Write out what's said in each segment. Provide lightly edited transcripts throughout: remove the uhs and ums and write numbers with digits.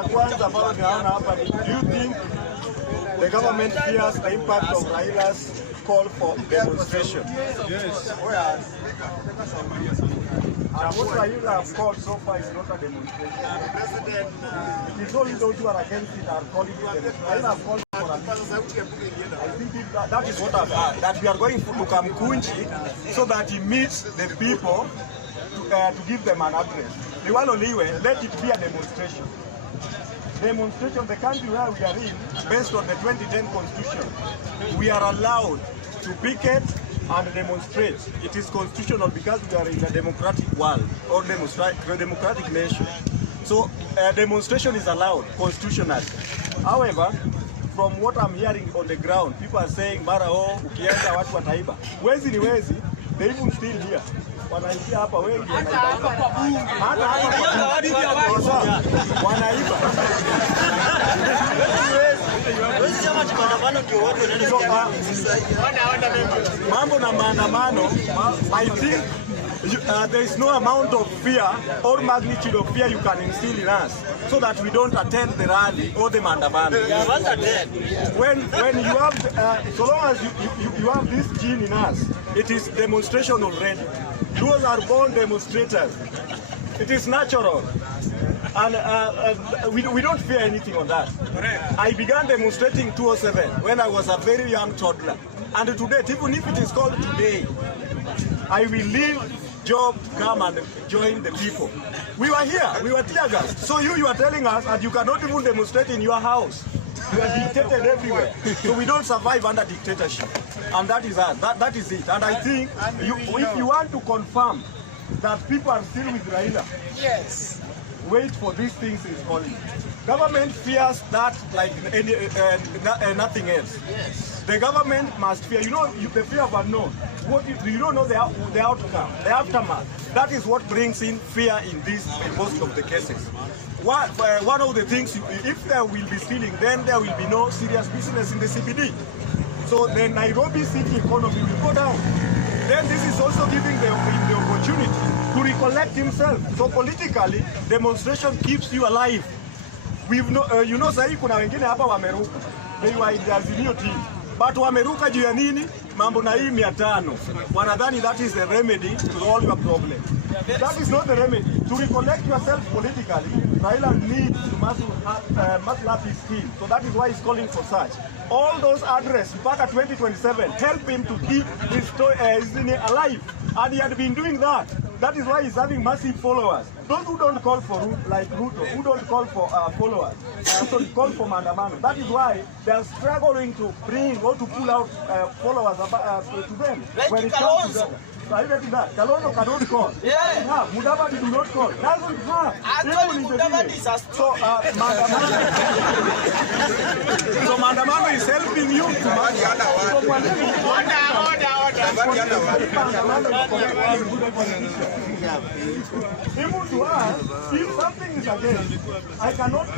Do you think the government fears the impact of Raila's call for demonstration? Yes. And what Raila has called so far is not a demonstration. It is only those who are against it are calling it a demonstration. Raila has called for a meeting. I think that is what I've heard, that we are going to Kamkunji so that he meets the people to give them an address. The one Oliwe, let it be a demonstration. Demonstration, the country where we are in, based on the 2010 constitution, we are allowed to picket and demonstrate. It is constitutional because we are in a democratic world or democratic nation. So demonstration is allowed constitutionally. However, from what I'm hearing on the ground, people are saying, Mara ho, ukienda watu wataiba. Wezi ni wezi, they even still here. Wanaingia hapa wengi wanaiba. Hata wanaiba. Mambo na maandamano, I think there is no amount of fear or magnitude of fear you can instill in us so that we don't attend the rally or the maandamano. When you have, so long as you have this gene in us, it is demonstration already. Those are born demonstrators. It is natural. And we don't fear anything on that. I began demonstrating in 2007 when I was a very young toddler. And today, even if it is called today, I will leave job to come and join the people. We were here, we were tear gas. So you are telling us that you cannot even demonstrate in your house. You are dictated everywhere. So we don't survive under dictatorship. And that is us. That is it. And I think if you want to confirm that people are still with Raila, yes, wait for these things is calling. Government fears that like nothing else. Yes. The government must fear. You know, the fear of unknown. You don't know the outcome, the aftermath. That is what brings in fear in most of the cases. One of the things, if there will be stealing, then there will be no serious business in the CBD. So the Nairobi city economy will go down. Then this is also giving the opportunity to recollect himself. So politically, demonstration keeps you alive. We've no, you know, sahi kuna wengine hapa wameruka. They were in the Azimio team. But wameruka juu ya nini? Mambo na hii 500. Wanadhani that is the remedy to all your problems. That is not the remedy. To recollect yourself politically, Raila needs to muscle up his team. So that is why he's calling for such. All those addresses, mpaka 2027, help him to keep his alive. And he had been doing that. That is why he's having massive followers. Those who don't call for like Ruto, who don't call for followers, so call for Mandamano. That is why they are struggling to bring or to pull out followers to them. When it comes to that. Are you getting that? Kalonzo cannot call. Yeah. Mudavadi do not call. Doesn't have. Actually, Mudavadi is a so Mandamano is helping you to even to us, if something is against, I cannot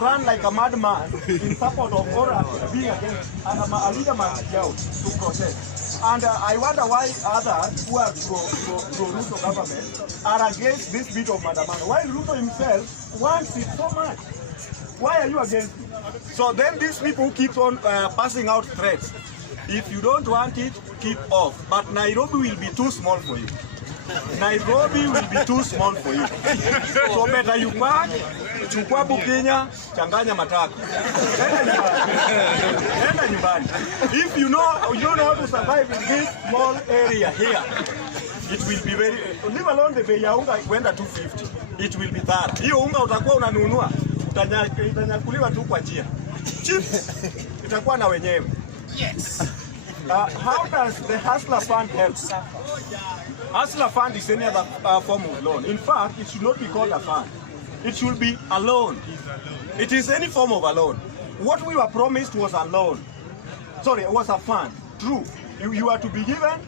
run like a madman in support of or being against a leader must go to protest. And I wonder why others who are pro-Ruto government are against this bit of Mandamano. Why Ruto himself wants it so much? Why are you against it? So then these people keep on passing out threats. If you don't want it, keep off. But Nairobi will be too small for you. Nairobi will be too small for you. So better you pack, chukua Kenya, changanya matako. Enda nyumbani. If you don't know how to survive in this small area here, it will be very, leave alone the bei ya unga kwenda 250. It will be that. Hiyo unga utakuwa unanunua, itanyakuliwa tu kwa njia. Chips itakuwa na wenyewe. Yes. How does the Hustler Fund help? Hustler Fund is any other form of loan. In fact, it should not be called a fund. It should be a loan. It is any form of a loan. What we were promised was a loan. Sorry, it was a fund. True. You are to be given,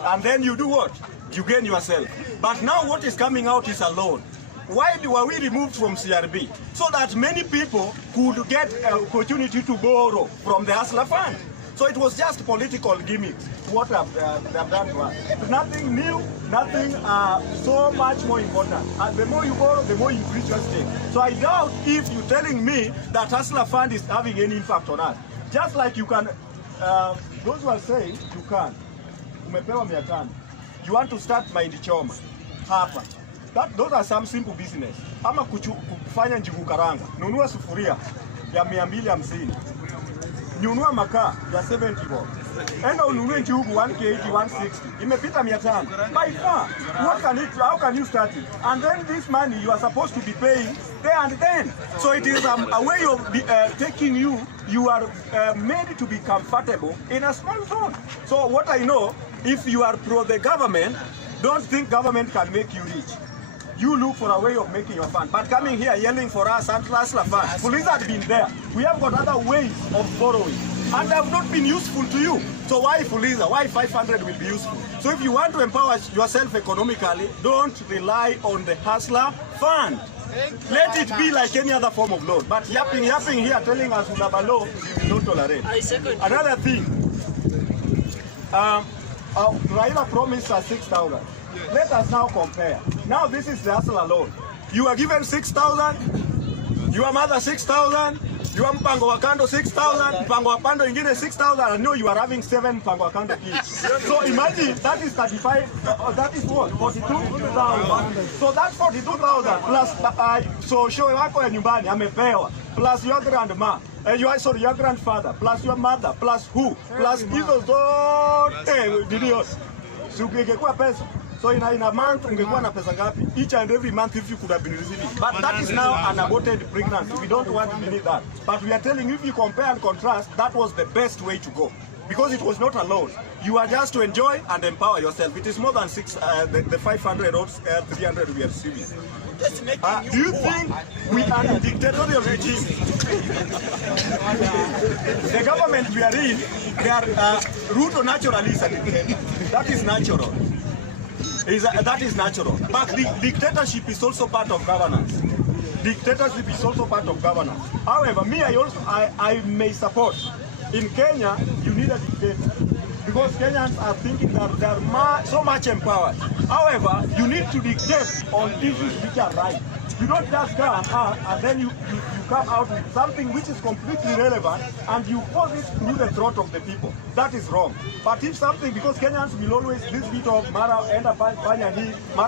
and then you do what? You gain yourself. But now what is coming out is a loan. Why were we removed from CRB? So that many people could get an opportunity to borrow from the Hustler Fund. So it was just political gimmicks, what they have done to us. Nothing new, nothing so much more important. And the more you borrow, the more you increase your stake. So I doubt if you're telling me that Hustler Fund is having any impact on us. Just like you can, those who are saying you can, umepewa 500. You want to start mahindi choma hapa. Those are some simple business. Ama kufanya njugu karanga, nunua sufuria ya 250. Nunua makaa ya 70 bob. Enda ununue njugu 1 kg 160. Imepita 500. By far, how can you start it? And then this money you are supposed to be paying there and then. So it is a way of taking you are made to be comfortable in a small zone. So what I know, if you are pro the government, don't think government can make you rich. You look for a way of making your fund. But coming here yelling for us and Hustler Fund, police have been there. We have got other ways of borrowing. And they have not been useful to you. So why Fuliza? Why 500 will be useful? So if you want to empower yourself economically, don't rely on the Hustler Fund. Let it be like any other form of loan. But yapping here telling us we have a loan, we will not tolerate. Another thing, Raila promised us 6,000. Let us now compare. Now this is the Hustler loan. You are given 6,000, your mother 6,000, your mpango wa kando 6,000, mpango wa pando ingine 6,000, and now you are having 7 mpango wa kando each. So imagine that is 35, that is what? 42,000. So that's 42,000 plus, so show wako ya nyumbani amepewa, plus your grandma, your grandfather, plus your mother, plus who, plus hizo zote videos. So ungekuwa pesa. So in a month, ungekuwa na pesa ngapi? Each and every month if you could have been receiving. But that is now an aborted pregnancy. We don't want to need that. But we are telling you, if you compare and contrast, that was the best way to go. Because it was not a loan. You are just to enjoy and empower yourself. It is more than the 500 or 300 we are receiving. Do you think we are a dictatorial regime? The government we are in, they are root or naturalist. That is natural. That is natural. But the dictatorship is also part of governance. Dictatorship is also part of governance. However, me, I may support. In Kenya, you need a dictator. Because Kenyans are thinking that they are so much empowered. However, you need to dictate on issues which are right. You don't just come and then you come out with something which is completely irrelevant and you force it through the throat of the people. That is wrong. But if something, because Kenyans will always, this bit of Mara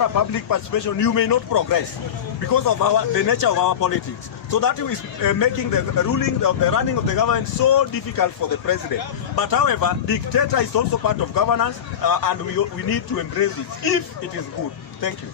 public participation, you may not progress because of the nature of our politics. So that is making the running of the government so difficult for the president. But however, dictator is also part of governance and we need to embrace it if it is good. Thank you.